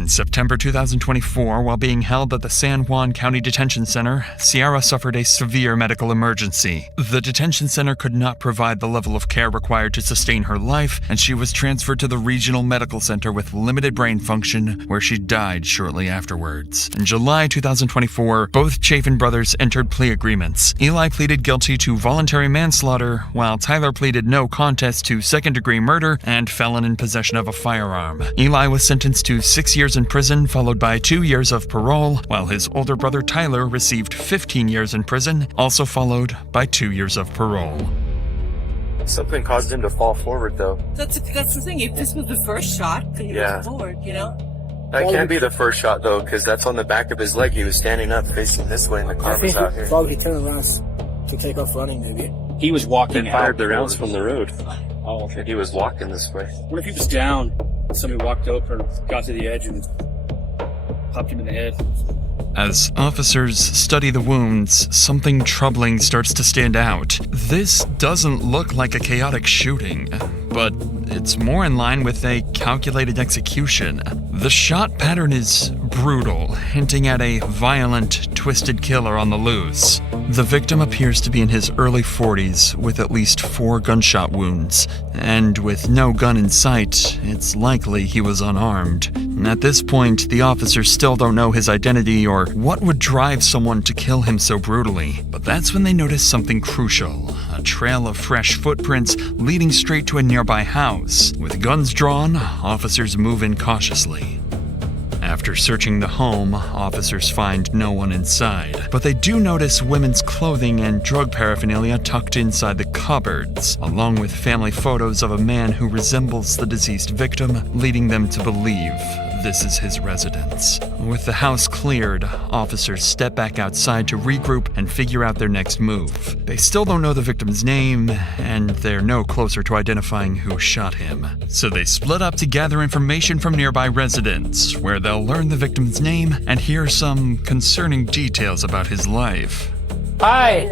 In September 2024, while being held at the San Juan County Detention Center, Sierra suffered a severe medical emergency. The detention center could not provide the level of care required to sustain her life, and she was transferred to the regional medical center with limited brain function, where she died shortly afterwards. In July 2024, both Chafin brothers entered plea agreements. Eli pleaded guilty to voluntary manslaughter, while Tyler pleaded no contest to second-degree murder and felon in possession of a firearm. Eli was sentenced to 6 years in prison, followed by 2 years of parole, while his older brother Tyler received 15 years in prison, also followed by 2 years of parole. Something caused him to fall forward, though. That's the thing. If this was the first shot, then he was forward, you know? That can't be the first shot, though, because that's on the back of his leg. He was standing up, facing this way, and the car was out here. Probably he turned around to take off running, maybe. He was walking He fired the rounds from the road. Oh, okay. He was walking this way. What if he was down? Somebody walked over, got to the edge, and popped him in the head. As officers study the wounds, something troubling starts to stand out. This doesn't look like a chaotic shooting, but it's more in line with a calculated execution. The shot pattern is brutal, hinting at a violent, twisted killer on the loose. The victim appears to be in his early 40s with at least 4 gunshot wounds, and with no gun in sight, it's likely he was unarmed. At this point, the officers still don't know his identity or what would drive someone to kill him so brutally. But that's when they notice something crucial, a trail of fresh footprints leading straight to a nearby house. With guns drawn, officers move in cautiously. After searching the home, officers find no one inside, but they do notice women's clothing and drug paraphernalia tucked inside the cupboards, along with family photos of a man who resembles the deceased victim, leading them to believe this is his residence. With the house cleared, officers step back outside to regroup and figure out their next move. They still don't know the victim's name, and they're no closer to identifying who shot him. So they split up to gather information from nearby residents, where they'll learn the victim's name and hear some concerning details about his life. Hi.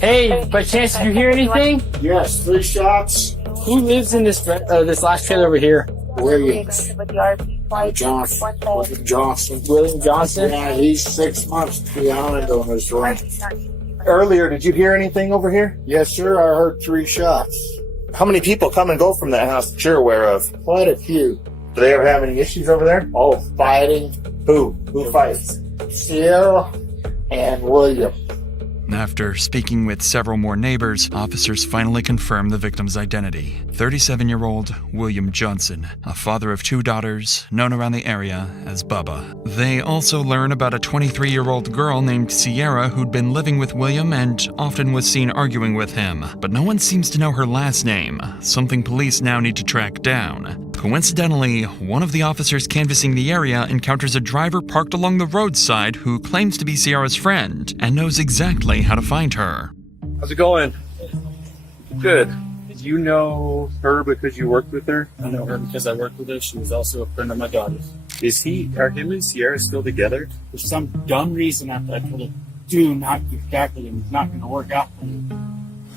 Hey, by chance, did you hear anything? Yes, 3 shots. Who lives in this last trailer over here? Williams. Johnson. William Johnson. William Johnson? Yeah, he's 6 months behind on his rent. Earlier, did you hear anything over here? Yes, sir, I heard 3 shots. How many people come and go from that house that you're aware of? Quite a few. Do they ever have any issues over there? Oh, fighting. Who? Who fights? Sierra and William. After speaking with several more neighbors, officers finally confirm the victim's identity. 37-year-old William Johnson, a father of 2 daughters, known around the area as Bubba. They also learn about a 23-year-old girl named Sierra who'd been living with William and often was seen arguing with him. But no one seems to know her last name, something police now need to track down. Coincidentally, one of the officers canvassing the area encounters a driver parked along the roadside who claims to be Sierra's friend and knows exactly how to find her. How's it going? Good. Did you know her because you worked with her? I know her because I worked with her. She was also a friend of my daughter's. Are him and Sierra still together? For some dumb reason, after I told her, do not get back with him, it's not going to work out for you.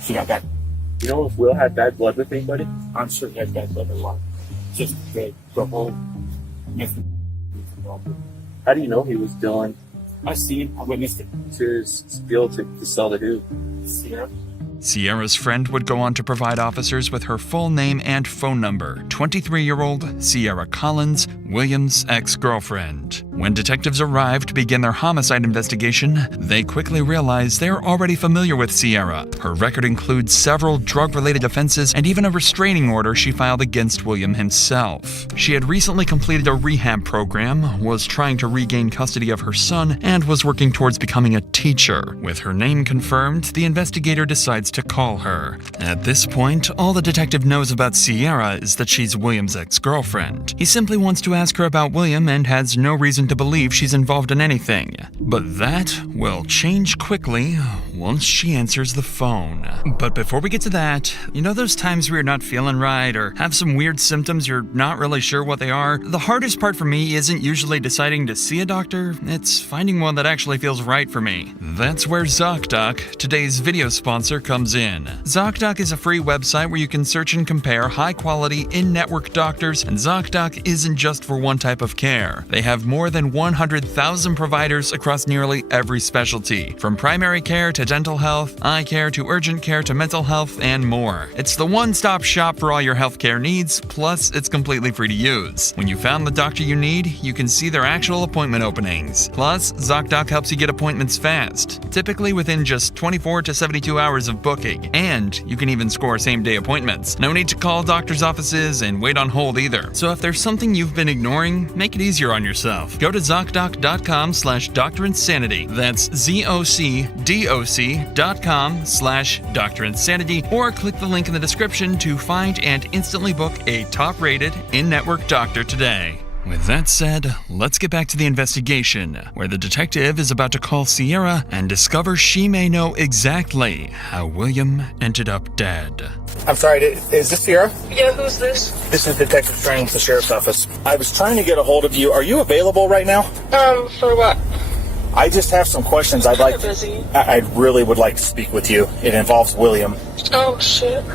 She got back. You know if Will had bad blood with anybody? I'm sure he had bad blood a lot. Just the whole missing. How do you know he was dealing I seen him. I witnessed it. to steal to sell to who? Sierra. Sierra's friend would go on to provide officers with her full name and phone number, 23-year-old Sierra Collins, William's ex-girlfriend. When detectives arrived to begin their homicide investigation, they quickly realized they're already familiar with Sierra. Her record includes several drug-related offenses and even a restraining order she filed against William himself. She had recently completed a rehab program, was trying to regain custody of her son, and was working towards becoming a teacher. With her name confirmed, the investigator decides to call her. At this point, all the detective knows about Sierra is that she's William's ex-girlfriend. He simply wants to ask her about William and has no reason to believe she's involved in anything. But that will change quickly once she answers the phone. But before we get to that, you know those times where you're not feeling right or have some weird symptoms you're not really sure what they are? The hardest part for me isn't usually deciding to see a doctor, it's finding one that actually feels right for me. That's where ZocDoc, today's video sponsor, comes in. ZocDoc is a free website where you can search and compare high-quality in-network doctors, and ZocDoc isn't just for one type of care. They have more than 100,000 providers across nearly every specialty, from primary care to dental health, eye care to urgent care to mental health, and more. It's the one-stop shop for all your healthcare needs, plus it's completely free to use. When you found the doctor you need, you can see their actual appointment openings. Plus, ZocDoc helps you get appointments fast, typically within just 24 to 72 hours of booking, and you can even score same-day appointments. No need to call doctor's offices and wait on hold either. So if there's something you've been ignoring, make it easier on yourself. Go to ZocDoc.com/DrInsanity. That's ZocDoc.com/DrInsanity, or click the link in the description to find and instantly book a top-rated in-network doctor today. With that said, let's get back to the investigation, where the detective is about to call Sierra and discover she may know exactly how William ended up dead. I'm sorry, is this Sierra? Yeah, who's this? This is Detective Strang with the Sheriff's Office. I was trying to get a hold of you. Are you available right now? For what? I just have some questions I'd like. Busy. I really would like to speak with you. It involves William. Oh, shit.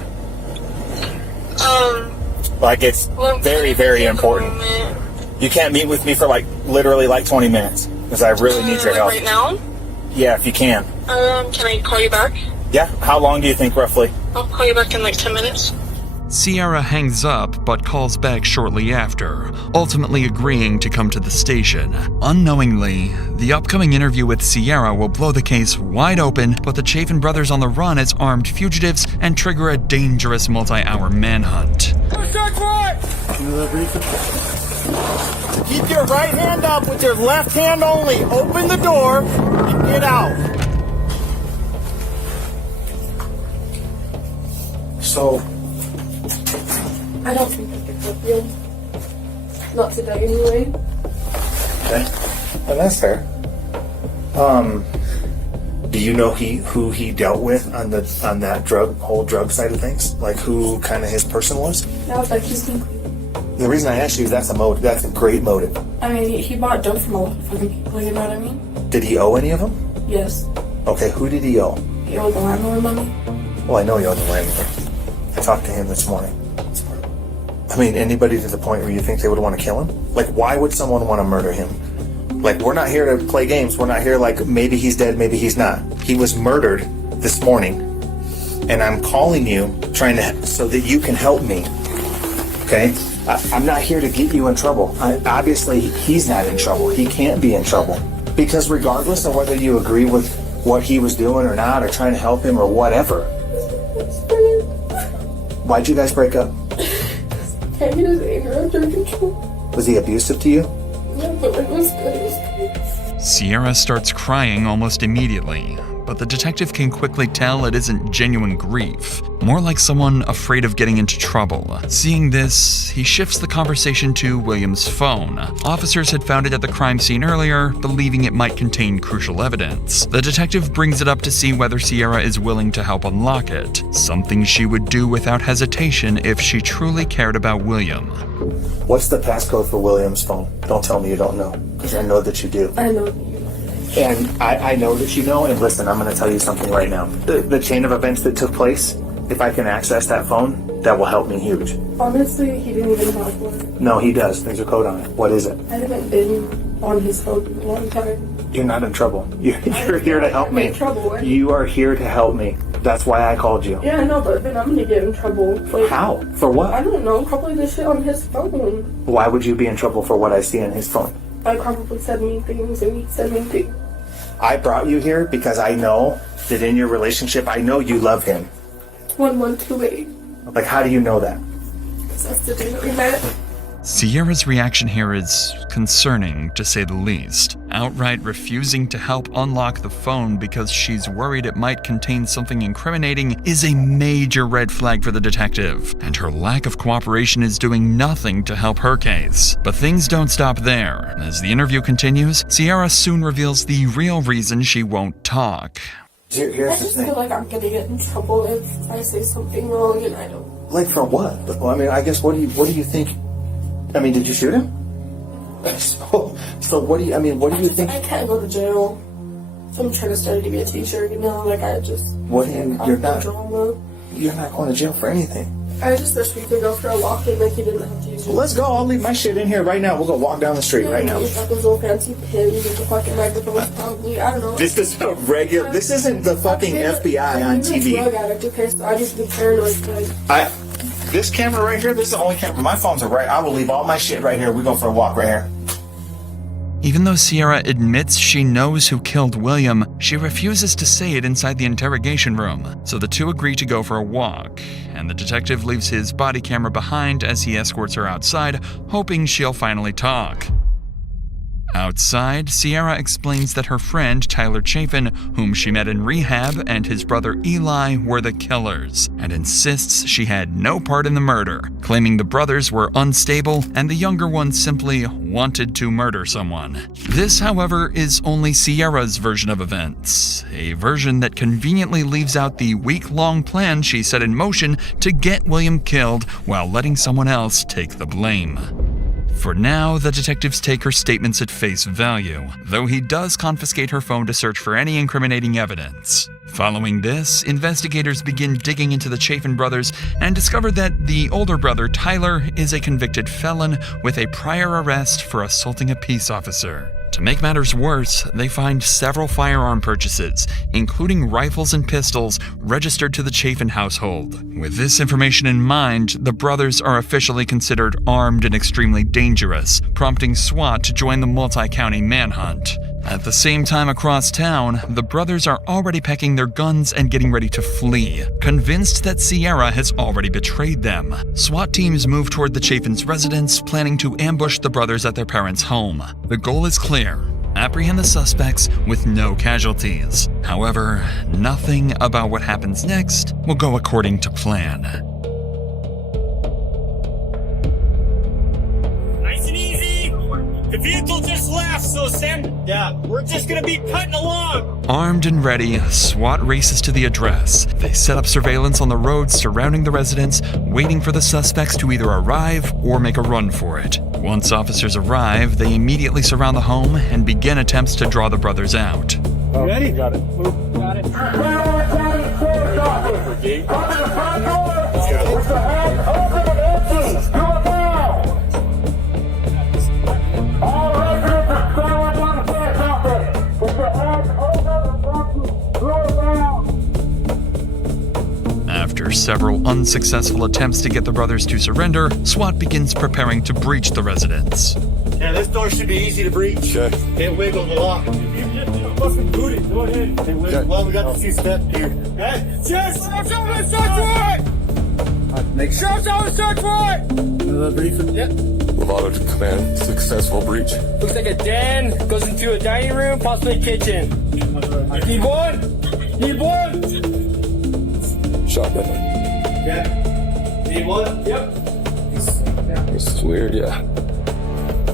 Like, it's very, very important. You can't meet with me for literally 20 minutes, because I really need your help. Right now? Yeah, if you can. Can I call you back? Yeah? How long do you think, roughly? I'll call you back in 10 minutes. Sierra hangs up but calls back shortly after, ultimately agreeing to come to the station. Unknowingly, the upcoming interview with Sierra will blow the case wide open, put the Chafin brothers on the run as armed fugitives, and trigger a dangerous multi-hour manhunt. Keep your right hand up with your left hand only. Open the door and get out. So, I don't think I can help you. Not today, anyway. okay. And that's fair. Do you know who he dealt with on that whole drug side of things? Like who kind of his person was? No, but he's been clean. The reason I asked you is that's a motive. That's a great motive. I mean, he bought dope from a lot of other people, you know what I mean? Did he owe any of them? Yes. Okay, who did he owe? He owed the landlord money. Well, I know he owed the landlord. I talked to him this morning. I mean, anybody to the point where you think they would want to kill him? Like, why would someone want to murder him? Like, we're not here to play games. We're not here like, maybe he's dead, maybe he's not. He was murdered this morning. And I'm calling you so that you can help me. Okay? I'm not here to get you in trouble. Obviously, he's not in trouble. He can't be in trouble. Because regardless of whether you agree with what he was doing or not, or trying to help him or whatever, why'd you guys break up? He was anger under control. Was he abusive to you? Yeah, but when it was good, it was good. Sierra starts crying almost immediately, but the detective can quickly tell it isn't genuine grief, more like someone afraid of getting into trouble. Seeing this, he shifts the conversation to William's phone. Officers had found it at the crime scene earlier, believing it might contain crucial evidence. The detective brings it up to see whether Sierra is willing to help unlock it, something she would do without hesitation if she truly cared about William. What's the passcode for William's phone? Don't tell me you don't know, because I know that you do. I know that you know. And I know that you know, and listen, I'm going to tell you something right now. The chain of events that took place, if I can access that phone, that will help me huge. Honestly, he didn't even have one. No, he does. There's a code on it. What is it? I haven't been on his phone in a long time. You're not in trouble. You're here to help I'm me. in trouble. You are here to help me. That's why I called you. Yeah, I know, but then I'm gonna get in trouble. Like, How? For what? I don't know. Probably the shit on his phone. Why would you be in trouble for what I see on his phone? I probably said mean things and he said mean things. I brought you here because I know that in your relationship, I know you love him. 1128. Like, how do you know that? Because that's the day that we met. Sierra's reaction here is concerning, to say the least. Outright refusing to help unlock the phone because she's worried it might contain something incriminating is a major red flag for the detective, and her lack of cooperation is doing nothing to help her case. But things don't stop there. As the interview continues, Sierra soon reveals the real reason she won't talk. I Here's the just feel thing. like I'm gonna get in trouble if I say something wrong and I don't. Like for what? Well, I mean, I guess what do you think? I mean, did you shoot him? So what do you? I mean, what do you think? I can't go to jail. I'm trying to study to be a teacher, you know. Like I just. What do you? You're not. Drama. You're not going to jail for anything. I just wish we could go for a walk and like you didn't have to use. Well, let's go. I'll leave my shit in here right now. We'll go walk down the street right now. You've got those little fancy pins with the fucking microphones, probably. I don't know. This is a regular. This isn't the fucking FBI on I'm a TV. drug addict, okay, so I just be paranoid. Like, This camera right here. This is the only camera. My phones are right. I will leave all my shit right here. We go for a walk right here. Even though Sierra admits she knows who killed William, she refuses to say it inside the interrogation room, so the two agree to go for a walk, and the detective leaves his body camera behind as he escorts her outside, hoping she'll finally talk. Outside, Sierra explains that her friend Tyler Chafin, whom she met in rehab, and his brother Eli were the killers, and insists she had no part in the murder, claiming the brothers were unstable and the younger one simply wanted to murder someone. This, however, is only Sierra's version of events, a version that conveniently leaves out the week-long plan she set in motion to get William killed while letting someone else take the blame. For now, the detectives take her statements at face value, though he does confiscate her phone to search for any incriminating evidence. Following this, investigators begin digging into the Chafin brothers and discover that the older brother, Tyler, is a convicted felon with a prior arrest for assaulting a peace officer. To make matters worse, they find several firearm purchases, including rifles and pistols, registered to the Chafin household. With this information in mind, the brothers are officially considered armed and extremely dangerous, prompting SWAT to join the multi-county manhunt. At the same time across town, the brothers are already packing their guns and getting ready to flee, convinced that Sierra has already betrayed them. SWAT teams move toward the Chafin's residence, planning to ambush the brothers at their parents' home. The goal is clear: apprehend the suspects with no casualties. However, nothing about what happens next will go according to plan. Nice and easy. The vehicle just left, so we're just gonna be cutting along. Armed and ready, SWAT races to the address. They set up surveillance on the roads surrounding the residence, waiting for the suspects to either arrive or make a run for it. Once officers arrive, they immediately surround the home and begin attempts to draw the brothers out. Ready? Got it. Got it. After several unsuccessful attempts to get the brothers to surrender, SWAT begins preparing to breach the residence. Yeah, this door should be easy to breach. It wiggles a lot. Fucking boot it. Go ahead. Well, we got the two steps here. Hey, just search on the search warrant! Make sure it's on the search warrant! Yep. Lovato to command, successful breach. Looks like a den, goes into a dining room, possibly a kitchen. Need one? Need one? Shotgun. Yeah. Need one? Yep. This is weird, yeah.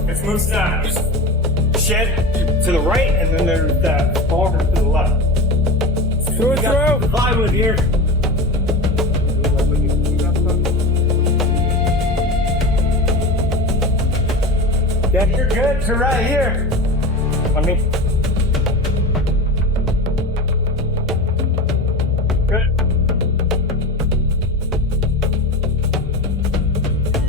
Let's move south. Shed to the right, and then there's that barn to the left. Through and through. Plywood here. Yeah, you're good to right here. Good.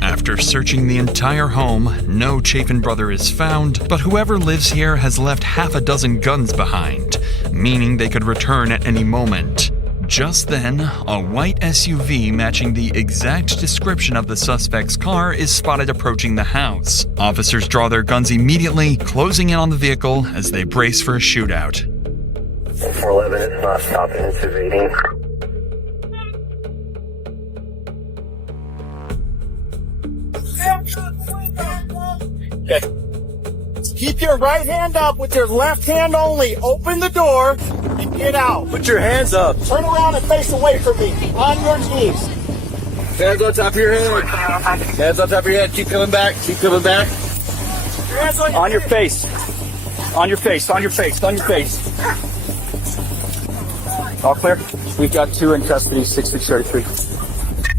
After searching the entire home, no Chafin brother is found, but whoever lives here has left half a dozen guns behind, meaning they could return at any moment. Just then, a white SUV matching the exact description of the suspect's car is spotted approaching the house. Officers draw their guns immediately, closing in on the vehicle as they brace for a shootout. 411, it's not stopping, it's evading. Keep your right hand up with your left hand only. Open the door and get out. Put your hands up. Turn around and face away from me. On your knees. Hands on top of your head. Hands on top of your head. Keep coming back. Keep coming back. Hands On your face. On your face. On your face. On your face. All clear? We've got 2 in custody, 6633.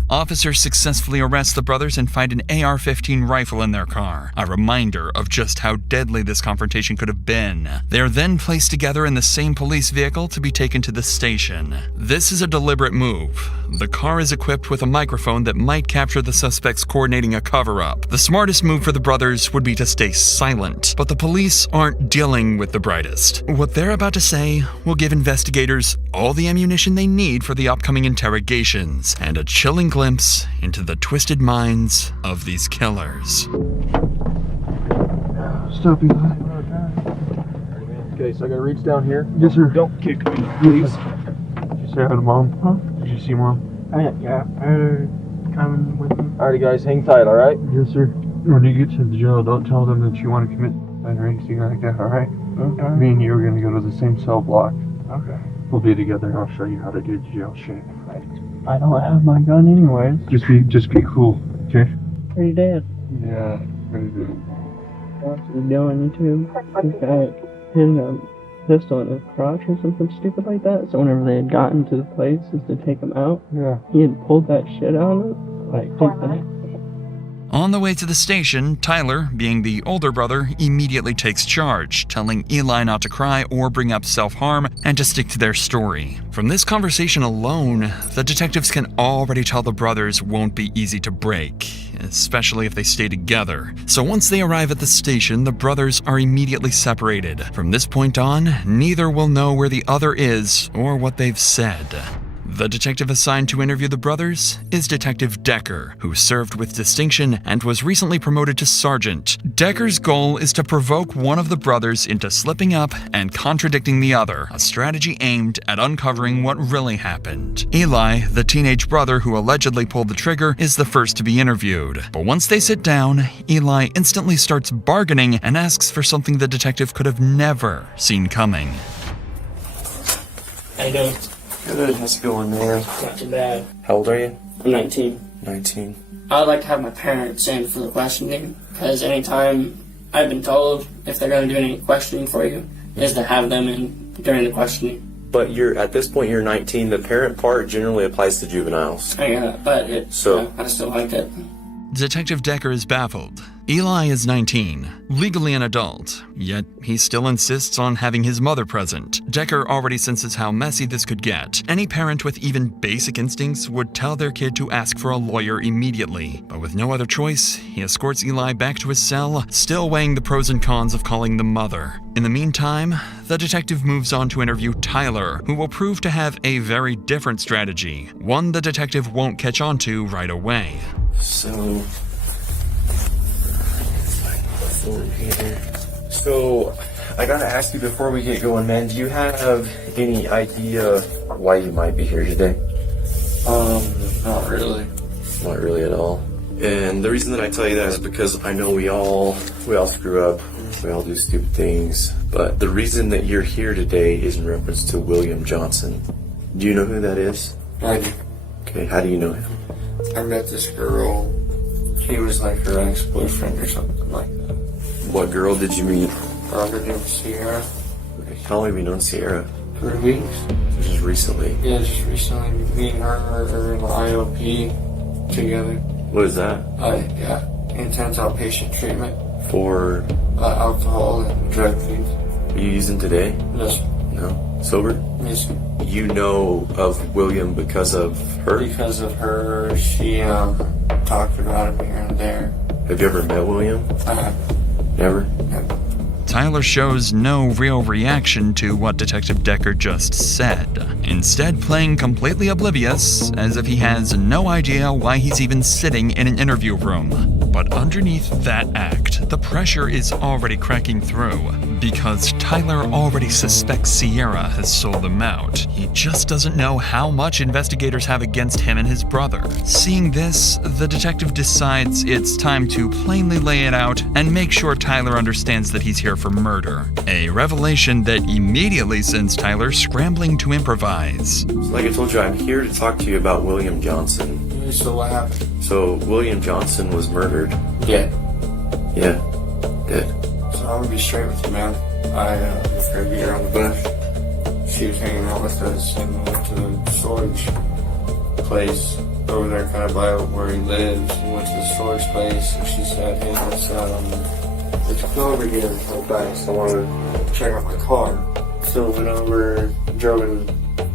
Officers successfully arrest the brothers and find an AR-15 rifle in their car, a reminder of just how deadly this confrontation could have been. They are then placed together in the same police vehicle to be taken to the station. This is a deliberate move. The car is equipped with a microphone that might capture the suspects coordinating a cover-up. The smartest move for the brothers would be to stay silent, but the police aren't dealing with the brightest. What they're about to say will give investigators all the ammunition they need for the upcoming interrogations, and a chilling glimpse into the twisted minds of these killers. Stop, Eli. Okay, so I gotta reach down here. Yes, sir. Don't kick me, please. Did you say hi to Mom? Huh? Did you see Mom? Yeah. Coming with me. Alrighty, guys, hang tight, alright? Yes, sir. When you get to the jail, don't tell them that you want to commit suicide or anything like that, alright? Okay. Me and you are gonna go to the same cell block. Okay. We'll be together. I'll show you how to do jail shit. I don't have my gun anyways. Just be cool, okay? Pretty dead. Yeah, pretty good. What's he doing too? This guy hid a pistol in his crotch or something stupid like that. So whenever they had gotten to the places to take him out, Yeah. he had pulled that shit out of it. Like, On the way to the station, Tyler, being the older brother, immediately takes charge, telling Eli not to cry or bring up self-harm and to stick to their story. From this conversation alone, the detectives can already tell the brothers won't be easy to break, especially if they stay together. So once they arrive at the station, the brothers are immediately separated. From this point on, neither will know where the other is or what they've said. The detective assigned to interview the brothers is Detective Decker, who served with distinction and was recently promoted to sergeant. Decker's goal is to provoke one of the brothers into slipping up and contradicting the other, a strategy aimed at uncovering what really happened. Eli, the teenage brother who allegedly pulled the trigger, is the first to be interviewed. But once they sit down, Eli instantly starts bargaining and asks for something the detective could have never seen coming. I don't. Good. How's it going, man? Not too bad. How old are you? I'm 19. 19. I would like to have my parents in for the questioning, because anytime I've been told if they're going to do any questioning for you, is to have them in during the questioning. But at this point you're 19. The parent part generally applies to juveniles. Yeah, but I still like it. Detective Decker is baffled. Eli is 19, legally an adult, yet he still insists on having his mother present. Decker already senses how messy this could get. Any parent with even basic instincts would tell their kid to ask for a lawyer immediately. But with no other choice, he escorts Eli back to his cell, still weighing the pros and cons of calling the mother. In the meantime, the detective moves on to interview Tyler, who will prove to have a very different strategy, one the detective won't catch on to right away. So, I gotta ask you before we get going, man, do you have any idea why you might be here today? Not really. Not really at all. And the reason that I tell you that is because I know we all screw up, we all do stupid things, but the reason that you're here today is in reference to William Johnson. Do you know who that is? I do. Okay, how do you know him? I met this girl. He was like her ex-boyfriend or something like that. What girl did you meet? Her name was Sierra. How long have you known Sierra? 3 weeks. Just recently. Yeah, just recently. Me and her are in the IOP together. What is that? Intense outpatient treatment. For? Alcohol and drug use. Are you using today? Yes. No? Sober? Yes. You know of William because of her? Because of her, she talked about him here and there. Have you ever met William? I have. Never? Never. Tyler shows no real reaction to what Detective Decker just said, instead playing completely oblivious, as if he has no idea why he's even sitting in an interview room. But underneath that act, the pressure is already cracking through, because Tyler already suspects Sierra has sold him out. He just doesn't know how much investigators have against him and his brother. Seeing this, the detective decides it's time to plainly lay it out and make sure Tyler understands that he's here for murder. A revelation that immediately sends Tyler scrambling to improvise. So like I told you, I'm here to talk to you about William Johnson. So what happened? So William Johnson was murdered. Yeah. Yeah. Dead. So I'm gonna be straight with you, man. I'm afraid to beat around the bush. she was hanging out with us and we went to the storage place over there kind of by where he lives. We went to the storage place and she said, hey, let's go over here real fast. I want to check out my car. So we went over, drove in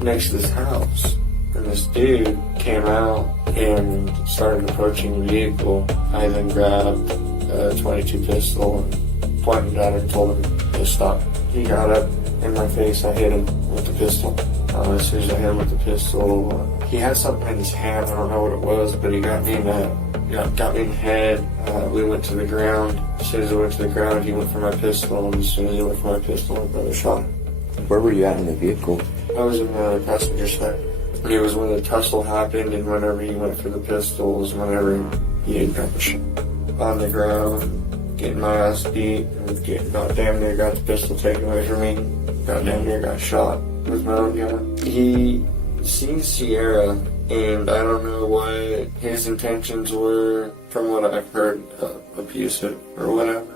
next to this house, and this dude came out and started approaching the vehicle. I then grabbed a .22 pistol and pointed at him and told him to stop. He got up in my face. I hit him with the pistol. As soon as I hit him with the pistol, he had something in his hand. I don't know what it was, but he got me in the head. We went to the ground. As soon as I went to the ground, he went for my pistol. And as soon as he went for my pistol, my brother shot him. Where were you at in the vehicle? I was in the passenger side. It was when the tussle happened, and whenever he went for the pistols, whenever he got on the ground, getting my ass beat, and about damn near got the pistol taken away from me. About damn near got shot with my own gun. He seen Sierra, and I don't know what his intentions were, from what I've heard, abusive or whatever.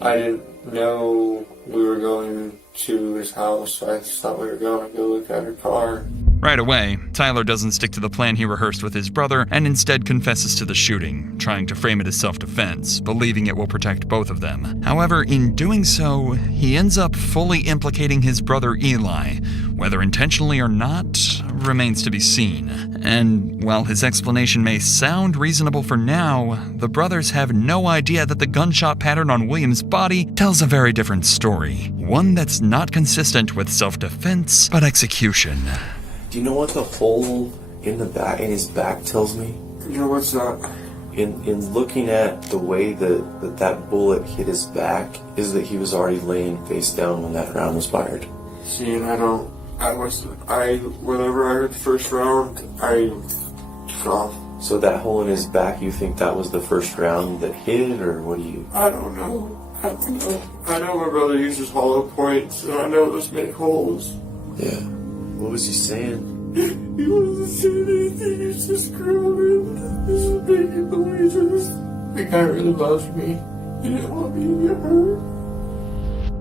I didn't know we were going to his house, so I just thought we were going to go look at her car. Right away, Tyler doesn't stick to the plan he rehearsed with his brother and instead confesses to the shooting, trying to frame it as self-defense, believing it will protect both of them. However, in doing so, he ends up fully implicating his brother Eli. Whether intentionally or not, remains to be seen. And while his explanation may sound reasonable for now, the brothers have no idea that the gunshot pattern on William's body tells a very different story. One that's not consistent with self-defense, but execution. Do you know what the hole in his back tells me? You know what's that? In looking at the way that bullet hit his back, is that he was already laying face down when that round was fired. See, and whenever I heard the first round, I took off. So that hole in his back, you think that was the first round that hit, or what do you? I don't know. I know my brother uses hollow points, and I know those make holes. Yeah. What was he saying? He wasn't saying anything, he was just screaming. This is making noises. The guy really loves me. He didn't want me to get hurt.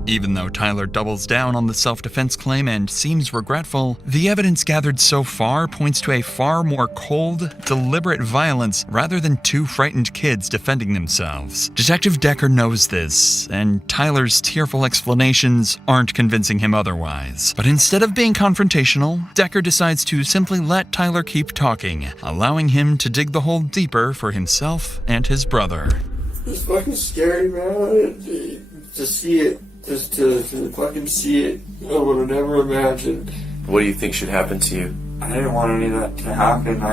Even though Tyler doubles down on the self-defense claim and seems regretful, the evidence gathered so far points to a far more cold, deliberate violence rather than two frightened kids defending themselves. Detective Decker knows this, and Tyler's tearful explanations aren't convincing him otherwise. But instead of being confrontational, Decker decides to simply let Tyler keep talking, allowing him to dig the hole deeper for himself and his brother. It's fucking scary, man. To see it. Just to fucking see it, I would have never imagined. What do you think should happen to you? I didn't want any of that to happen.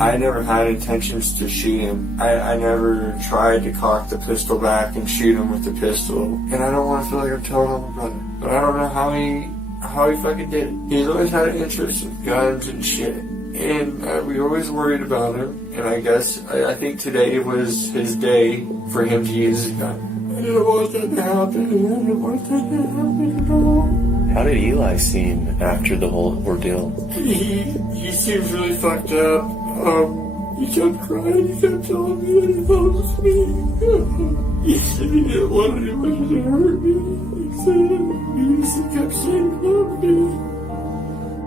I never had intentions to shoot him. I never tried to cock the pistol back and shoot him with the pistol. And I don't want to feel like I'm telling on my brother. But I don't know how he fucking did it. He's always had an interest in guns and shit. And we always worried about him. And I think today was his day for him to use his gun. I didn't want that to happen. I didn't want that to happen at all. How did Eli seem after the whole ordeal? He seems really fucked up. He kept crying. He kept telling me that he thought it was me. He said he didn't want anyone to hurt me. He said he kept saying about me.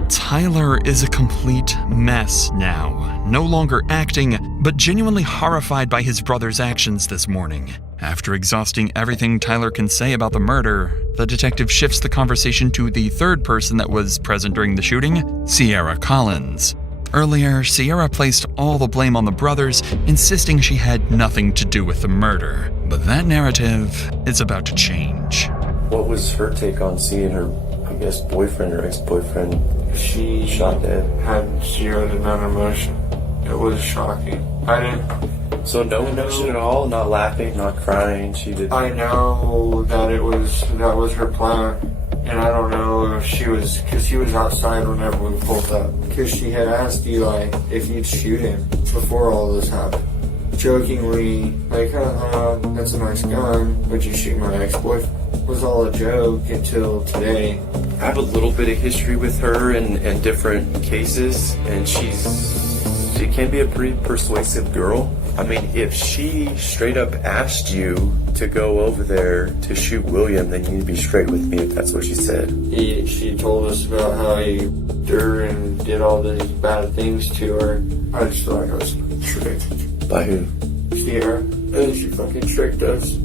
Tyler is a complete mess now, no longer acting, but genuinely horrified by his brother's actions this morning. After exhausting everything Tyler can say about the murder, the detective shifts the conversation to the third person that was present during the shooting, Sierra Collins. Earlier, Sierra placed all the blame on the brothers, insisting she had nothing to do with the murder. But that narrative is about to change. What was her take on seeing her, boyfriend or ex-boyfriend She shot dead? Had zero to none emotion. It was shocking. So no emotion at all? Not laughing, not crying? She did. I know that that was her plan. And I don't know if because he was outside whenever we pulled up. Because she had asked Eli if he'd shoot him before all this happened. Jokingly, like, that's a nice gun, would you shoot my ex-boyfriend? It was all a joke until today. I have a little bit of history with her and different cases, and she can be a pretty persuasive girl. I mean, if she straight up asked you to go over there to shoot William, then you need to be straight with me if that's what she said. She told us about how he whipped her and did all these bad things to her. I just feel like I was tricked. By who? Sierra. And she fucking tricked us.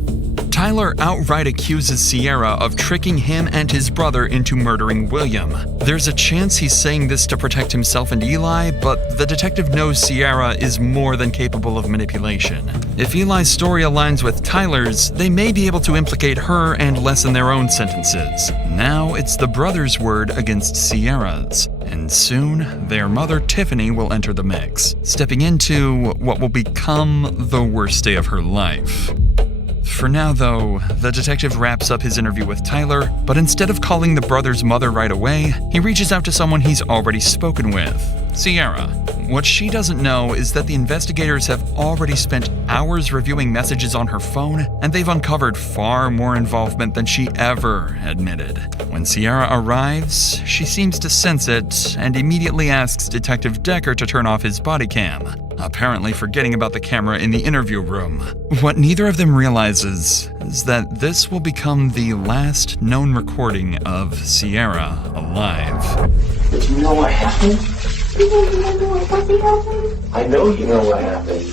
Tyler outright accuses Sierra of tricking him and his brother into murdering William. There's a chance he's saying this to protect himself and Eli, but the detective knows Sierra is more than capable of manipulation. If Eli's story aligns with Tyler's, they may be able to implicate her and lessen their own sentences. Now it's the brother's word against Sierra's. And soon, their mother Tiffany will enter the mix, stepping into what will become the worst day of her life. For now, though, the detective wraps up his interview with Tyler, but instead of calling the brother's mother right away, he reaches out to someone he's already spoken with, Sierra. What she doesn't know is that the investigators have already spent hours reviewing messages on her phone, and they've uncovered far more involvement than she ever admitted. When Sierra arrives, she seems to sense it and immediately asks Detective Decker to turn off his body cam, apparently forgetting about the camera in the interview room. What neither of them realizes is that this will become the last known recording of Sierra alive. But you know what happened? You don't remember what fucking happened? I know you know what happened.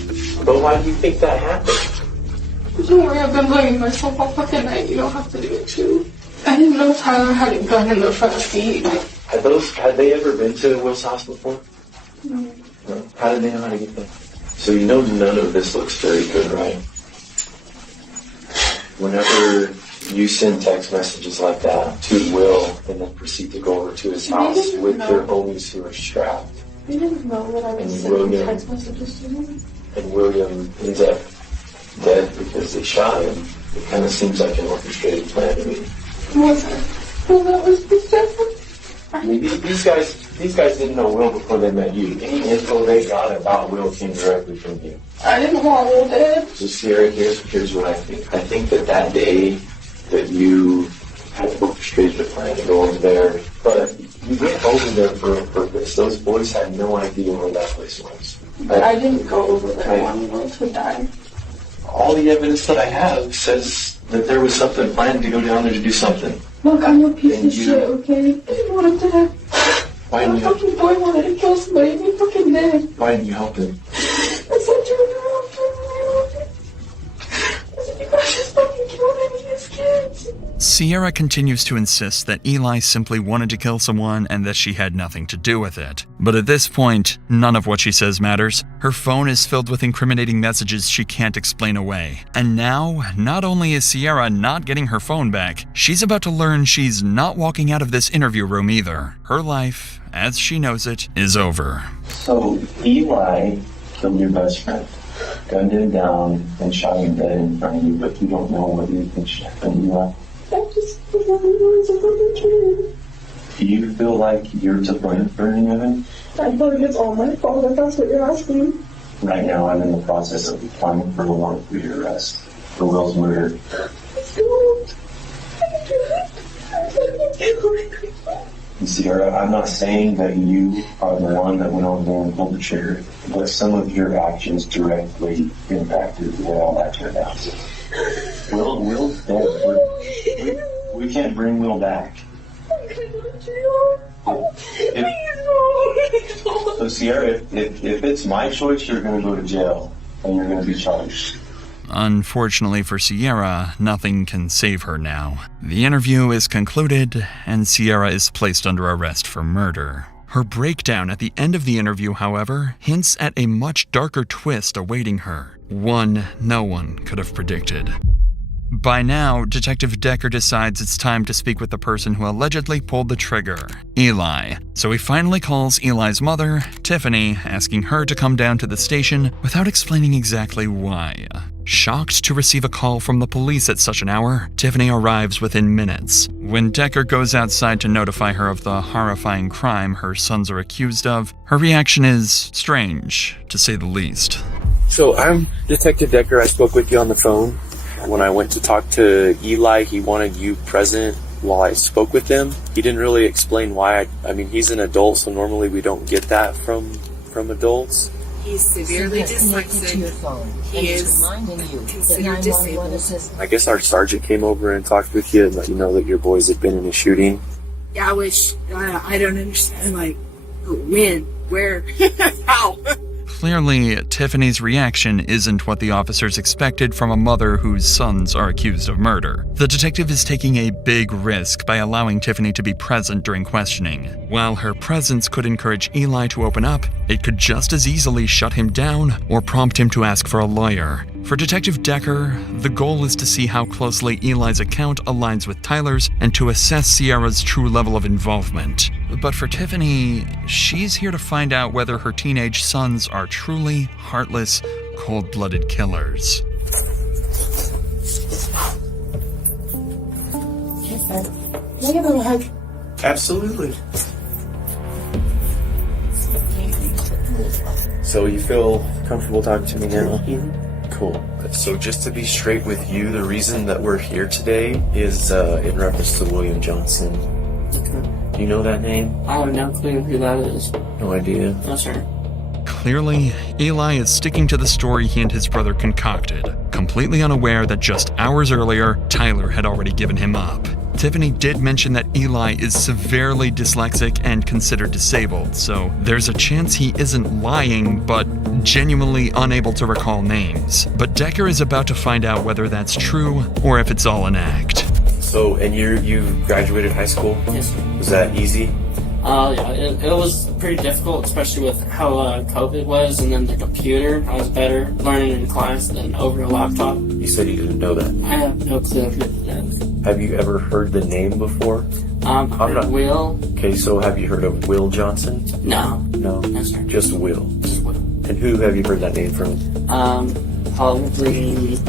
But why do you think that happened? Don't worry, I've been blaming myself all fucking night. You don't have to do it too. I didn't know Tyler had a gun in the front seat. Had they ever been to Will's house before? No. No. How did they know how to get there? So you know none of this looks very good, right? Whenever you send text messages like that to Will and then proceed to go over to his house with their homies who are strapped. They didn't know that I was sending text messages to him. And William ends up dead because they shot him. It kind of seems like an orchestrated plan to me. Was it? Well, that was the second. I mean, these guys didn't know Will before they met you. Any info they got about Will came directly from you. I didn't want Will dead. So Sierra, here's what I think. I think that day that you had orchestrated the plan to go over there, but you went over there for a purpose. Those boys had no idea where that place was. I didn't go over there wanting Will to die. All the evidence that I have says that there was something planned to go down there to do something. Look, I'm a piece of shit, okay? I didn't want him to die. Why didn't you help him? Fucking boy wanted to kill somebody and he fucking did. Why didn't you help him? I said to him, I said, you guys just fucking killed any of his kids. Sierra continues to insist that Eli simply wanted to kill someone and that she had nothing to do with it. But at this point, none of what she says matters. Her phone is filled with incriminating messages she can't explain away. And now, not only is Sierra not getting her phone back, she's about to learn she's not walking out of this interview room either. Her life, as she knows it, is over. So Eli killed your best friend, gunned him down, and shot him dead in front of you, but you don't know what you think should happen to Eli. I just feel like he was a fucking kid. Do you feel like you're to blame for any of it? I feel like it's all my fault if that's what you're asking. Right now, I'm in the process of applying for a warrant for your arrest for Will's murder. And Sierra, I'm not saying that you are the one that went over there and pulled the trigger, but some of your actions directly impacted the way all that turned out. Will's dead. We can't bring Will back. So Sierra, if it's my choice, you're going to go to jail and you're going to be charged. Unfortunately for Sierra, nothing can save her now. The interview is concluded, and Sierra is placed under arrest for murder. Her breakdown at the end of the interview, however, hints at a much darker twist awaiting her, one no one could have predicted. By now, Detective Decker decides it's time to speak with the person who allegedly pulled the trigger, Eli. So he finally calls Eli's mother, Tiffany, asking her to come down to the station without explaining exactly why. Shocked to receive a call from the police at such an hour, Tiffany arrives within minutes. When Decker goes outside to notify her of the horrifying crime her sons are accused of, her reaction is strange, to say the least. So I'm Detective Decker. I spoke with you on the phone. When I went to talk to Eli, he wanted you present while I spoke with him. He didn't really explain why. I mean, he's an adult, so normally we don't get that from adults. He's severely dyslexic. He is considered disabled. I guess our sergeant came over and talked with you and let you know that your boys had been in a shooting. Yeah, which I don't understand. Like, when? Where? How? Clearly, Tiffany's reaction isn't what the officers expected from a mother whose sons are accused of murder. The detective is taking a big risk by allowing Tiffany to be present during questioning. While her presence could encourage Eli to open up, it could just as easily shut him down or prompt him to ask for a lawyer. For Detective Decker, the goal is to see how closely Eli's account aligns with Tyler's and to assess Sierra's true level of involvement. But for Tiffany, she's here to find out whether her teenage sons are truly heartless, cold-blooded killers. Absolutely. So you feel comfortable talking to me now? Cool. So just to be straight with you, the reason that we're here today is in reference to William Johnson. Do you know that name? I have no clue who that is. No idea. No, sir. Clearly, Eli is sticking to the story he and his brother concocted, completely unaware that just hours earlier, Tyler had already given him up. Tiffany did mention that Eli is severely dyslexic and considered disabled, so there's a chance he isn't lying, but genuinely unable to recall names. But Decker is about to find out whether that's true or if it's all an act. So, and you graduated high school? Yes, sir. Was that easy? Yeah, it was pretty difficult, especially with how COVID was, and then the computer. I was better learning in class than over a laptop. You said you didn't know that. I have no clue who that is. Have you ever heard the name before? I heard Will. Okay, so have you heard of Will Johnson? No. No? No, sir. Just Will. Just Will. And who have you heard that name from? Probably,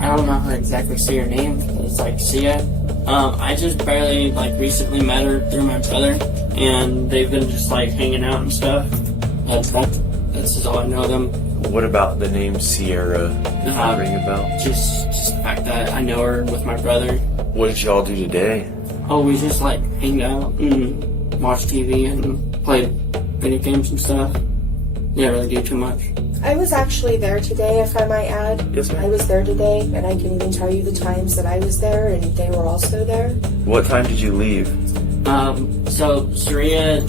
I don't know how to exactly say her name. It's like Sia. I just barely, recently met her through my brother, and they've been just, hanging out and stuff. That's just all I know them. What about the name Sierra? Does that ring a bell? Just the fact that I know her with my brother. What did y'all do today? Oh, we just, hang out and watch TV and play video games and stuff. Didn't really do too much. I was actually there today, if I might add. Yes, ma'am. I was there today, and I can even tell you the times that I was there, and they were also there. What time did you leave? So Serena,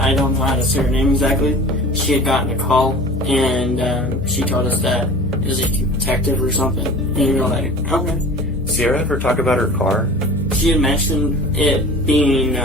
I don't know how to say her name exactly. She had gotten a call, and she told us that it was a detective or something. And we were like, okay. Sierra ever talk about her car? She had mentioned it being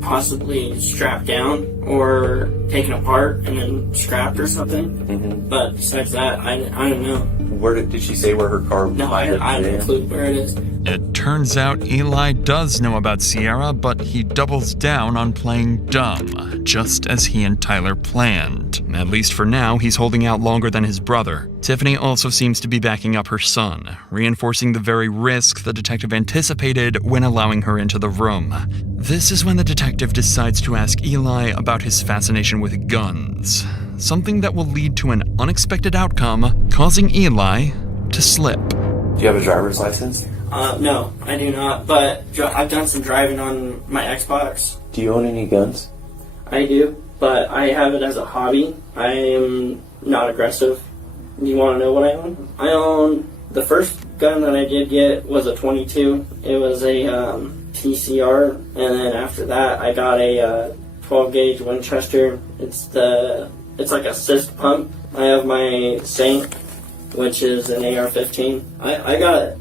possibly strapped down or taken apart and then scrapped or something. Mm-hmm. But besides that, I don't know. Where did she say where her car was? No, I have no clue where it is. It turns out Eli does know about Sierra, but he doubles down on playing dumb, just as he and Tyler planned. At least for now, he's holding out longer than his brother. Tiffany also seems to be backing up her son, reinforcing the very risk the detective anticipated when allowing her into the room. This is when the detective decides to ask Eli about his fascination with guns, something that will lead to an unexpected outcome, causing Eli to slip. Do you have a driver's license? No, I do not, but I've done some driving on my Xbox. Do you own any guns? I do, but I have it as a hobby. I am not aggressive. Do you want to know what I own? I own, the first gun that I did get was a .22. It was a PCR, and then after that I got a 12 gauge Winchester. It's like a cyst pump. I have my Saint, which is an AR-15. I got it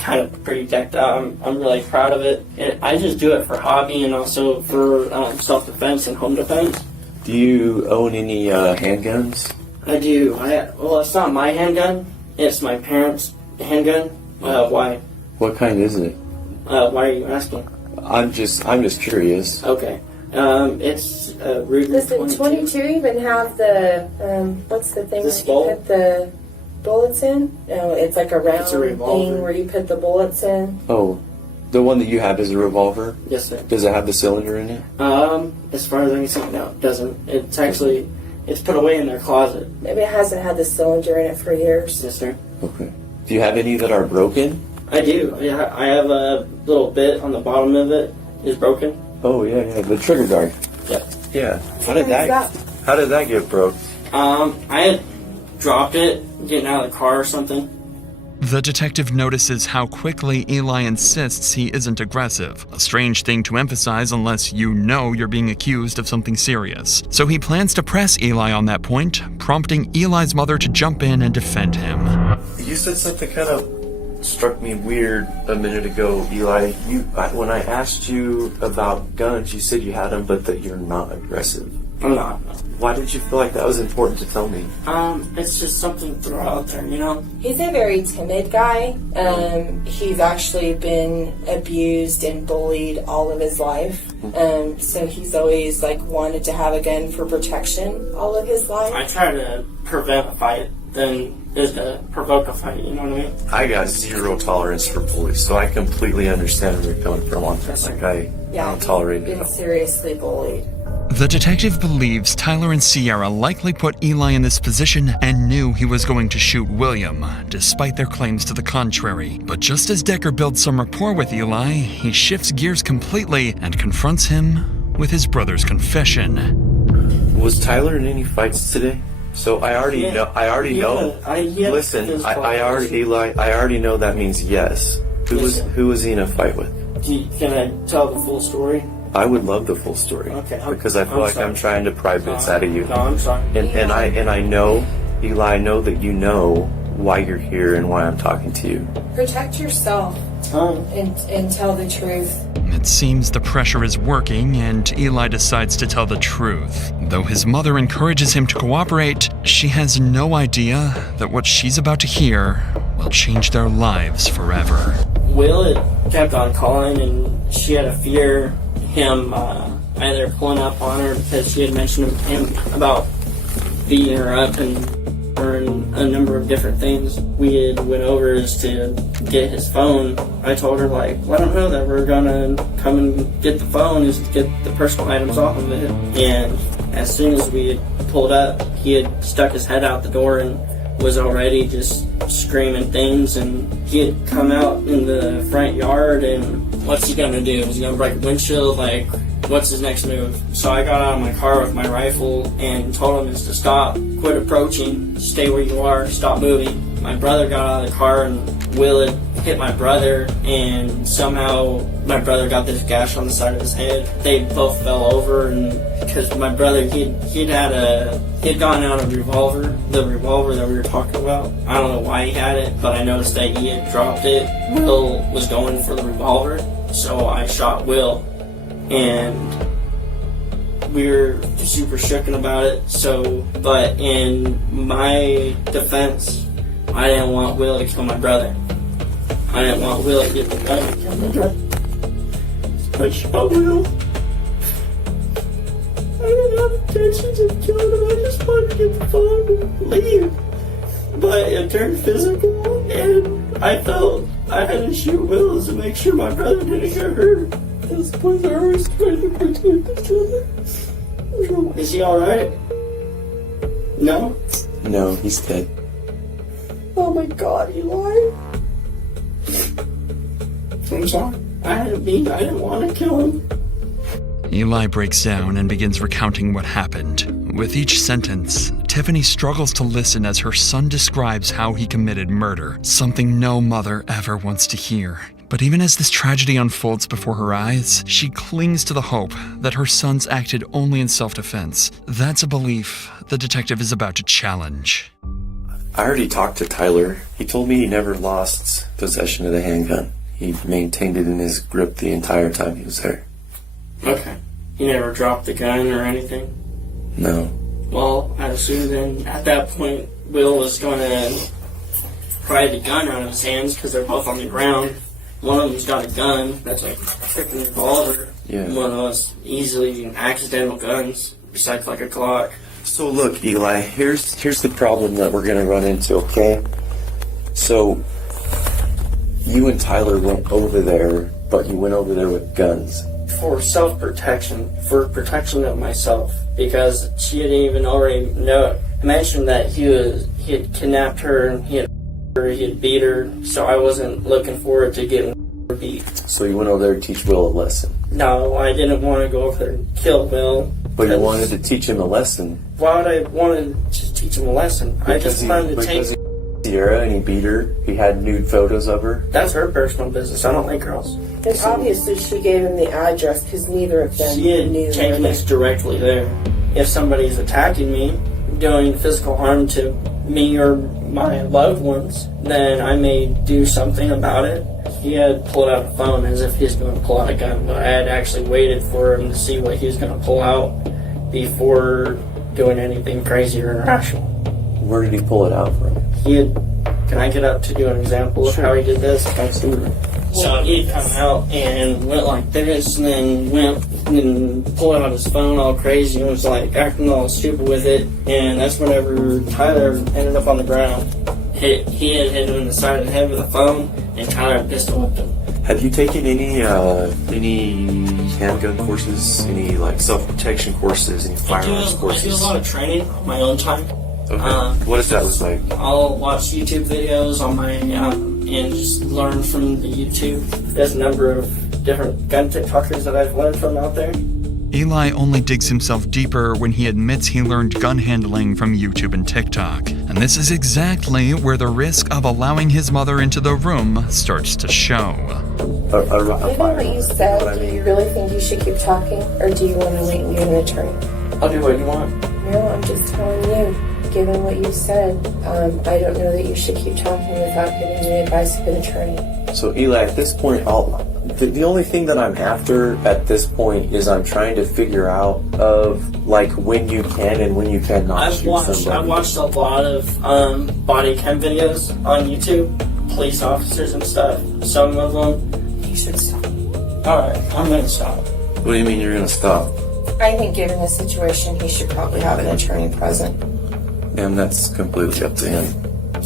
kind of pretty decked out. I'm really proud of it. I just do it for hobby and also for self-defense and home defense. Do you own any handguns? I do. Well, it's not my handgun. It's my parents' handgun. Why? What kind is it? Why are you asking? I'm just curious. Okay. It's a Ruger Does the 22. 22 even have the, what's the thing This that you bolt? put the bullets in? No, it's like a round It's a revolver. thing where you put the bullets in. Oh, the one that you have is a revolver? Yes, sir. Does it have the cylinder in it? As far as I can see, no, it doesn't. It's put away in their closet. Maybe it hasn't had the cylinder in it for years. Yes, sir. Okay. Do you have any that are broken? I do. I have a little bit on the bottom of it is broken. Oh yeah, the trigger guard. Yep. Yeah. How did that get broke? I had dropped it, getting out of the car or something. The detective notices how quickly Eli insists he isn't aggressive, a strange thing to emphasize unless you know you're being accused of something serious. So he plans to press Eli on that point, prompting Eli's mother to jump in and defend him. You said something kind of struck me weird a minute ago, Eli. When I asked you about guns, you said you had them, but that you're not aggressive. I'm not. Why did you feel like that was important to tell me? It's just something to throw out there, you know? He's a very timid guy. He's actually been abused and bullied all of his life. So he's always wanted to have a gun for protection all of his life. I try to prevent a fight than is to provoke a fight, you know what I mean? I got zero tolerance for bullies, so I completely understand where you're coming from on that. I don't tolerate it. Been seriously bullied. The detective believes Tyler and Sierra likely put Eli in this position and knew he was going to shoot William, despite their claims to the contrary. But just as Decker builds some rapport with Eli, he shifts gears completely and confronts him with his brother's confession. Was Tyler in any fights today? So I already know. Listen, I already know that means yes. Who was he in a fight with? Can I tell the full story? I would love the full story. Okay. Because I feel like I'm trying to pry bits out of you. No, I'm sorry. And I know, Eli, I know that you know why you're here and why I'm talking to you. Protect yourself and tell the truth. It seems the pressure is working, and Eli decides to tell the truth. Though his mother encourages him to cooperate, she has no idea that what she's about to hear will change their lives forever. Will had kept on calling, and she had a fear him either pulling up on her because she had mentioned him about beating her up and a number of different things. We had went over to get his phone. I told her, let him know that we're gonna come and get the phone is to get the personal items off of it. And as soon as we had pulled up, he had stuck his head out the door and was already just screaming things, and he had come out in the front yard, and what's he gonna do? Is he gonna break a windshield? What's his next move? So I got out of my car with my rifle and told him to stop, quit approaching, stay where you are, stop moving. My brother got out of the car, and Will had hit my brother, and somehow my brother got this gash on the side of his head. They both fell over, and because my brother, he'd gotten out a revolver, the revolver that we were talking about. I don't know why he had it, but I noticed that he had dropped it. Will was going for the revolver, so I shot Will, and we were super shooken about it. But in my defense, I didn't want Will to kill my brother. I didn't want Will to get the gun and kill my brother. I shot Will. I didn't have intentions of killing him. I just wanted to get the phone and leave. But it turned physical, and I felt I had to shoot Will to make sure my brother didn't get hurt. Those boys are always trying to protect each other. Is he alright? No? No, he's dead. Oh my god, Eli. I'm sorry. I didn't want to kill him. Eli breaks down and begins recounting what happened. With each sentence, Tiffany struggles to listen as her son describes how he committed murder, something no mother ever wants to hear. But even as this tragedy unfolds before her eyes, she clings to the hope that her sons acted only in self-defense. That's a belief the detective is about to challenge. I already talked to Tyler. He told me he never lost possession of the handgun. He maintained it in his grip the entire time he was there. Okay. He never dropped the gun or anything? No. Well, I assume then at that point, Will was going to pry the gun out of his hands because they're both on the ground. One of them's got a gun that's like a freaking revolver. Yeah. One of those easily accidental guns, besides like a Glock. So look, Eli, here's the problem that we're gonna run into, okay? So you and Tyler went over there, but you went over there with guns. For self-protection, for protection of myself, because she had even already mentioned that he had kidnapped her and he had beat her, so I wasn't looking forward to getting beat. So you went over there to teach Will a lesson? No, I didn't want to go over there and kill Will, But you wanted to teach him a lesson. Why would I want to teach him a lesson? I just wanted to take... Sierra and he beat her. He had nude photos of her. That's her personal business. I don't like girls. And obviously she gave him the address because neither of them She had knew. taken this directly there. If somebody's attacking me, doing physical harm to me or my loved ones, then I may do something about it. He had pulled out a phone as if he's going to pull out a gun, but I had actually waited for him to see what he was going to pull out before doing anything crazy or irrational. Where did he pull it out from? He had... Can I get up to do an example of how he did this? So he had come out and went like this, and then went and pulled out his phone all crazy and was like acting all stupid with it. And that's whenever Tyler ended up on the ground. He had hit him in the side of the head with a phone, and Tyler pistol whipped him. Have you taken any handgun courses, any like self-protection courses, any firearms courses? I do a lot of training on my own time. Okay. What does that look like? I'll watch YouTube videos on my and just learn from the YouTube. There's a number of different gun TikTokers that I've learned from out there. Eli only digs himself deeper when he admits he learned gun handling from YouTube and TikTok. And this is exactly where the risk of allowing his mother into the room starts to show. Given what you said, do you really think you should keep talking, or do you want to wait and get an attorney? I'll do what you want. No, I'm just telling you. Given what you said, I don't know that you should keep talking without giving the advice of an attorney. So Eli, at this point, the only thing that I'm after at this point is I'm trying to figure out of like when you can and when you cannot shoot somebody. I've watched a lot of body cam videos on YouTube, police officers and stuff. Some of them, You should stop. alright, I'm gonna stop. What do you mean you're gonna stop? I think given the situation, he should probably have an attorney present. And that's completely up to him.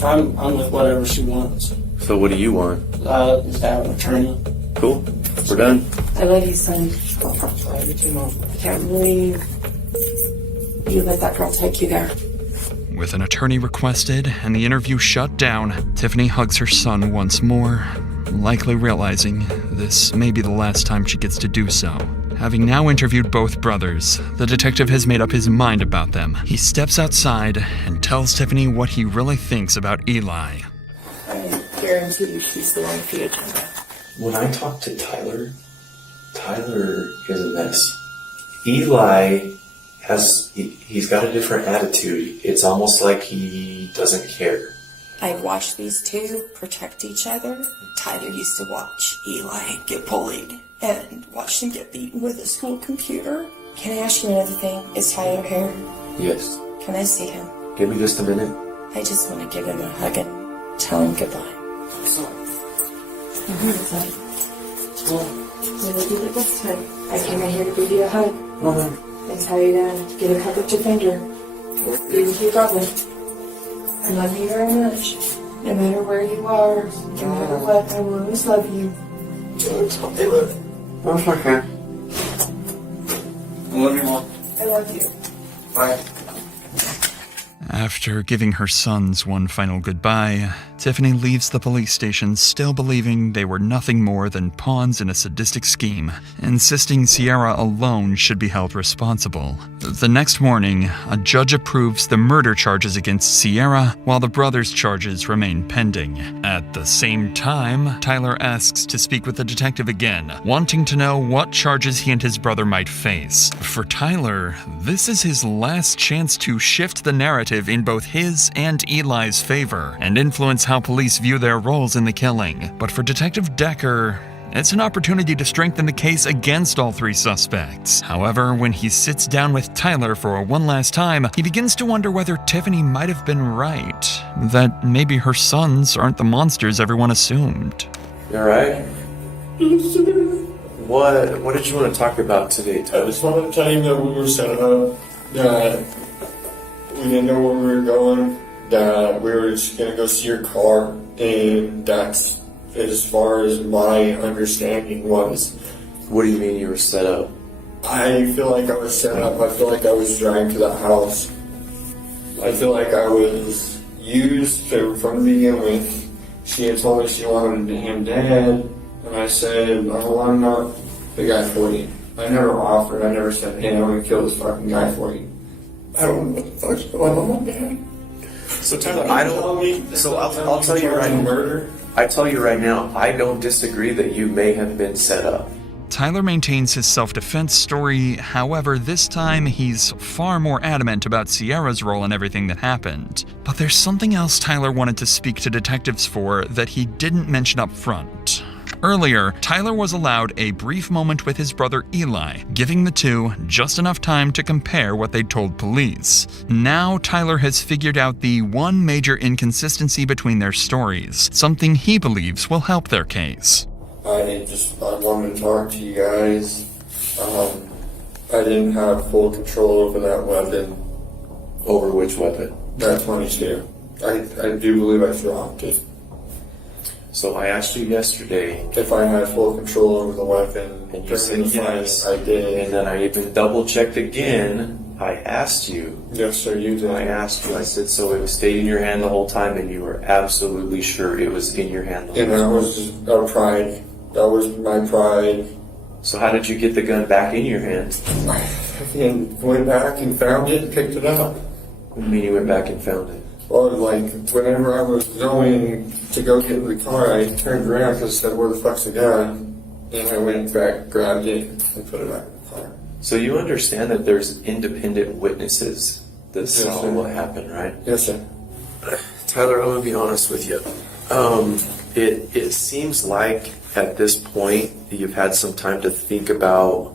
I'm with whatever she wants. So what do you want? Is to have an attorney. Cool. We're done. I love you, son. I love you too, Mom. I can't believe you let that girl take you there. With an attorney requested and the interview shut down, Tiffany hugs her son once more, likely realizing this may be the last time she gets to do so. Having now interviewed both brothers, the detective has made up his mind about them. He steps outside and tells Tiffany what he really thinks about Eli. I guarantee you she's the one for your time. When I talk to Tyler is a mess. Eli he's got a different attitude. It's almost like he doesn't care. I've watched these two protect each other. Tyler used to watch Eli get bullied and watch him get beaten with a school computer. Can I ask you another thing? Is Tyler here? Yes. Can I see him? Give me just a minute. I just want to give him a hug and tell him goodbye. I'm here to tell you. Well, when I did it this time, I came in here to give you a hug. And tell you to get a cup with your finger. Be with your brother. I love you very much. No matter where you are, no matter what, I will always love you. That's okay. I love you, Mom. I love you. Bye. After giving her sons one final goodbye, Tiffany leaves the police station still believing they were nothing more than pawns in a sadistic scheme, insisting Sierra alone should be held responsible. The next morning, a judge approves the murder charges against Sierra, while the brothers' charges remain pending. At the same time, Tyler asks to speak with the detective again, wanting to know what charges he and his brother might face. For Tyler, this is his last chance to shift the narrative in both his and Eli's favor, and influence how police view their roles in the killing. But for Detective Decker, it's an opportunity to strengthen the case against all three suspects. However, when he sits down with Tyler for one last time, he begins to wonder whether Tiffany might have been right. That maybe her sons aren't the monsters everyone assumed. You alright? What did you want to talk about today, Tyler? I just wanted to tell you that we were set up, that we didn't know where we were going, that we were just gonna go see your car, and that's as far as my understanding was. What do you mean you were set up? I feel like I was set up. I feel like I was dragged to that house. I feel like I was used from the begin with. She had told me she wanted him dead, and I said, "Oh, I'm not the guy for you." I never offered. I never said, hey, I'm gonna kill this fucking guy for you. I don't know what the fuck's going on, man. So Tyler, I don't. So I'll tell you right now. Murder. I tell you right now, I don't disagree that you may have been set up. Tyler maintains his self-defense story, however, this time he's far more adamant about Sierra's role in everything that happened. But there's something else Tyler wanted to speak to detectives for that he didn't mention up front. Earlier, Tyler was allowed a brief moment with his brother Eli, giving the two just enough time to compare what they'd told police. Now, Tyler has figured out the one major inconsistency between their stories, something he believes will help their case. I wanted to talk to you guys. I didn't have full control over that weapon. Over which weapon? That 22. I do believe I dropped it. So I asked you yesterday if I had full control over the weapon. And you said yes. I did. And then I even double checked again. I asked you. Yes, sir, you did. I asked you. I said, so it was stayed in your hand the whole time, and you were absolutely sure it was in your hand the whole time. And that was our pride. That was my pride. So how did you get the gun back in your hand? And went back and found it and picked it up. What do you mean you went back and found it? Well, like, whenever I was going to go get in the car, I turned around because I said, where the fuck's the gun? And I went back, grabbed it, and put it back in the car. So you understand that there's independent witnesses that saw sir. what happened, right? Yes, sir. Tyler, I'm going to be honest with you. It seems like at this point you've had some time to think about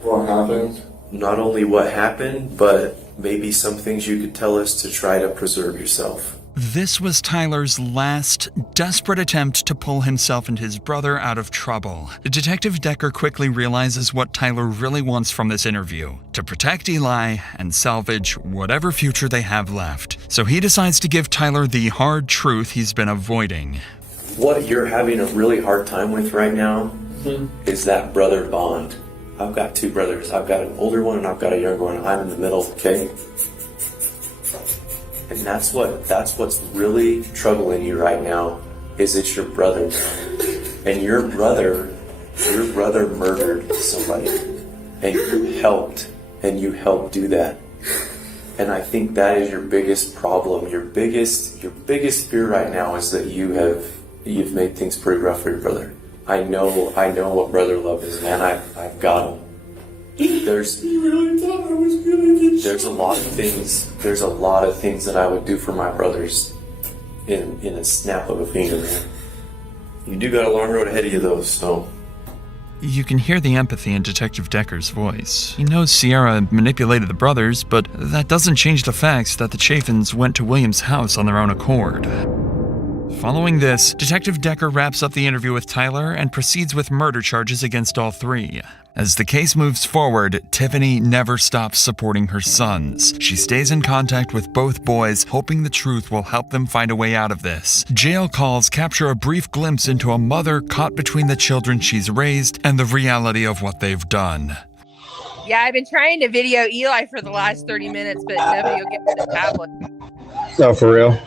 what happened. Not only what happened, but maybe some things you could tell us to try to preserve yourself. This was Tyler's last desperate attempt to pull himself and his brother out of trouble. Detective Decker quickly realizes what Tyler really wants from this interview: to protect Eli and salvage whatever future they have left. So he decides to give Tyler the hard truth he's been avoiding. What you're having a really hard time with right now is that brother bond. I've got two brothers. I've got an older one and I've got a younger one. I'm in the middle, okay? And that's what's really troubling you right now, is it's your brother. And your brother murdered somebody. And you helped do that. And I think that is your biggest problem. Your biggest fear right now is that you've made things pretty rough for your brother. I know what brother love is, man. I've got him. There's a lot of things that I would do for my brothers in a snap of a finger, man. You do got a long road ahead of you though, so. You can hear the empathy in Detective Decker's voice. He knows Sierra manipulated the brothers, but that doesn't change the fact that the Chaffins went to William's house on their own accord. Following this, Detective Decker wraps up the interview with Tyler and proceeds with murder charges against all three. As the case moves forward, Tiffany never stops supporting her sons. She stays in contact with both boys, hoping the truth will help them find a way out of this. Jail calls capture a brief glimpse into a mother caught between the children she's raised and the reality of what they've done. Yeah, I've been trying to video Eli for the last 30 minutes, but nobody will get me the tablet. No, for real.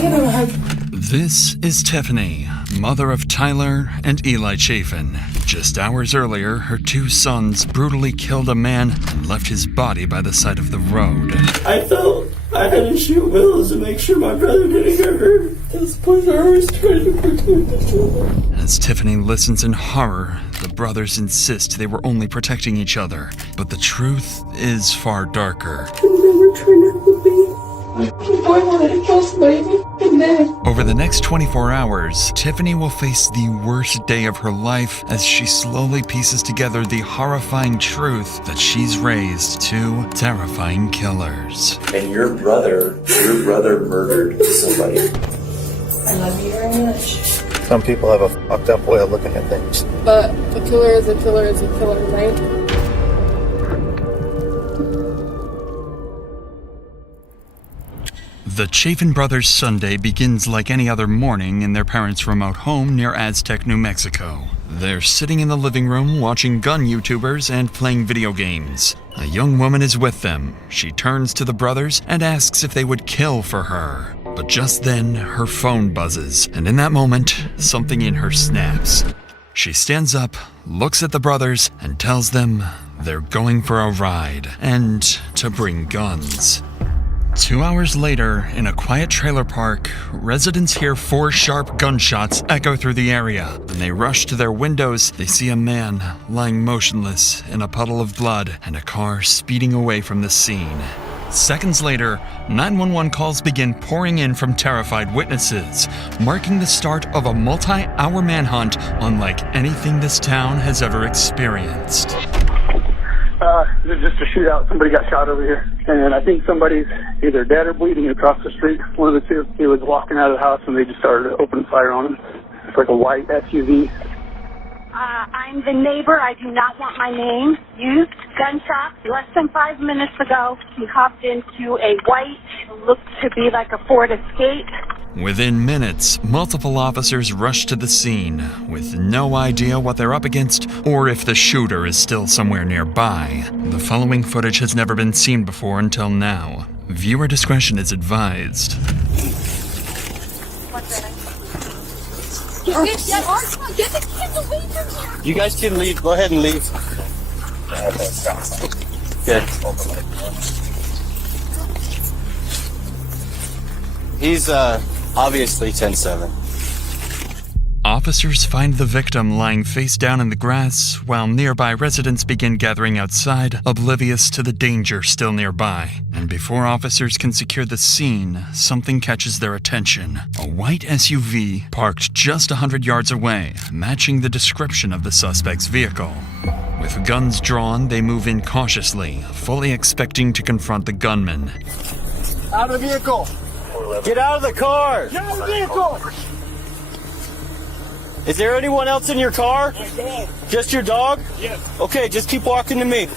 This is Tiffany, mother of Tyler and Eli Chafin. Just hours earlier, her 2 sons brutally killed a man and left his body by the side of the road. I felt I had to shoot Wills to make sure my brother didn't get hurt. Those boys are always trying to protect each other. As Tiffany listens in horror, the brothers insist they were only protecting each other. But the truth is far darker. Never turned out to be. My boy wanted to kill somebody, and then Over the next 24 hours, Tiffany will face the worst day of her life as she slowly pieces together the horrifying truth that she's raised 2 terrifying killers. And your brother murdered somebody. I love you very much. Some people have a fucked up way of looking at things. but a killer is a killer is a killer, right? The Chafin brothers' Sunday begins like any other morning in their parents' remote home near Aztec, New Mexico. They're sitting in the living room watching gun YouTubers and playing video games. A young woman is with them. She turns to the brothers and asks if they would kill for her. But just then, her phone buzzes, and in that moment, something in her snaps. She stands up, looks at the brothers, and tells them they're going for a ride and to bring guns. 2 hours later, in a quiet trailer park, residents hear 4 sharp gunshots echo through the area. When they rush to their windows, they see a man lying motionless in a puddle of blood and a car speeding away from the scene. Seconds later, 911 calls begin pouring in from terrified witnesses, marking the start of a multi-hour manhunt unlike anything this town has ever experienced. There's just a shootout. Somebody got shot over here. And I think somebody's either dead or bleeding across the street. One of the two. He was walking out of the house and they just started opening fire on him. It's like a white SUV. I'm the neighbor. I do not want my name used. Gunshots less than 5 minutes ago. He hopped into a white, looked to be like a Ford Escape. Within minutes, multiple officers rush to the scene, with no idea what they're up against or if the shooter is still somewhere nearby. The following footage has never been seen before until now. Viewer discretion is advised. Get the kids away from here! You guys can leave. Go ahead and leave. Good. He's obviously 10-7. Officers find the victim lying face down in the grass, while nearby residents begin gathering outside, oblivious to the danger still nearby. And before officers can secure the scene, something catches their attention. A white SUV parked just 100 yards away, matching the description of the suspect's vehicle. With guns drawn, they move in cautiously, fully expecting to confront the gunman. Out of the vehicle! Get out of the car! Get out of the vehicle! Is there anyone else in your car? My dog. Just your dog? Yes. Okay, just keep walking to me. Do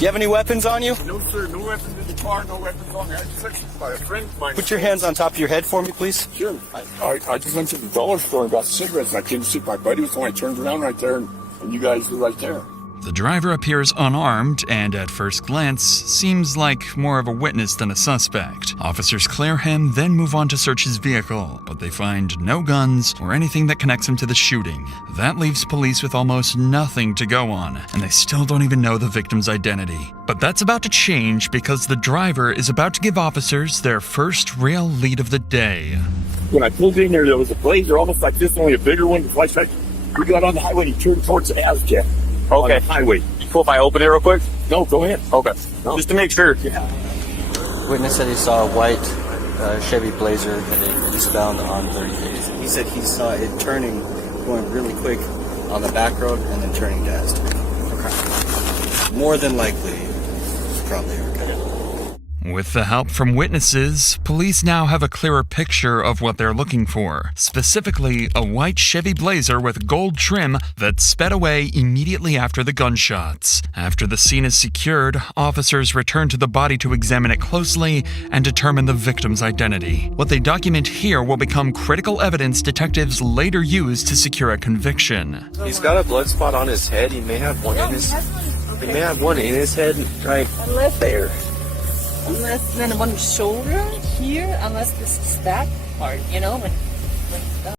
you have any weapons on you? No, sir. No weapons in the car. No weapons on me. I just took by a friend of mine. Put your hands on top of your head for me, please. Sure. I just went to the dollar store and got cigarettes, and I came to see my buddy, so I turned around right there, and you guys were right there. The driver appears unarmed and, at first glance, seems like more of a witness than a suspect. Officers clear him, then move on to search his vehicle, but they find no guns or anything that connects him to the shooting. That leaves police with almost nothing to go on, and they still don't even know the victim's identity. But that's about to change because the driver is about to give officers their first real lead of the day. When I pulled in there was a Blazer, almost like this, only a bigger one. Like we got on the highway, and he turned towards the Aztec. Okay. On the highway. Cool if I open it real quick? No, go ahead. Okay. No. Just to make sure. Yeah. Witness said he saw a white Chevy Blazer heading eastbound on 38th. He said he saw it turning, going really quick on the back road and then turning to Aztec. Okay. More than likely, probably okay. With the help from witnesses, police now have a clearer picture of what they're looking for. Specifically, a white Chevy Blazer with gold trim that sped away immediately after the gunshots. After the scene is secured, officers return to the body to examine it closely and determine the victim's identity. What they document here will become critical evidence detectives later use to secure a conviction. He's got a blood spot on his head. He may have one in his. He may have one in his head right there. unless then on the shoulder here, unless this is that part, you know, when it's done.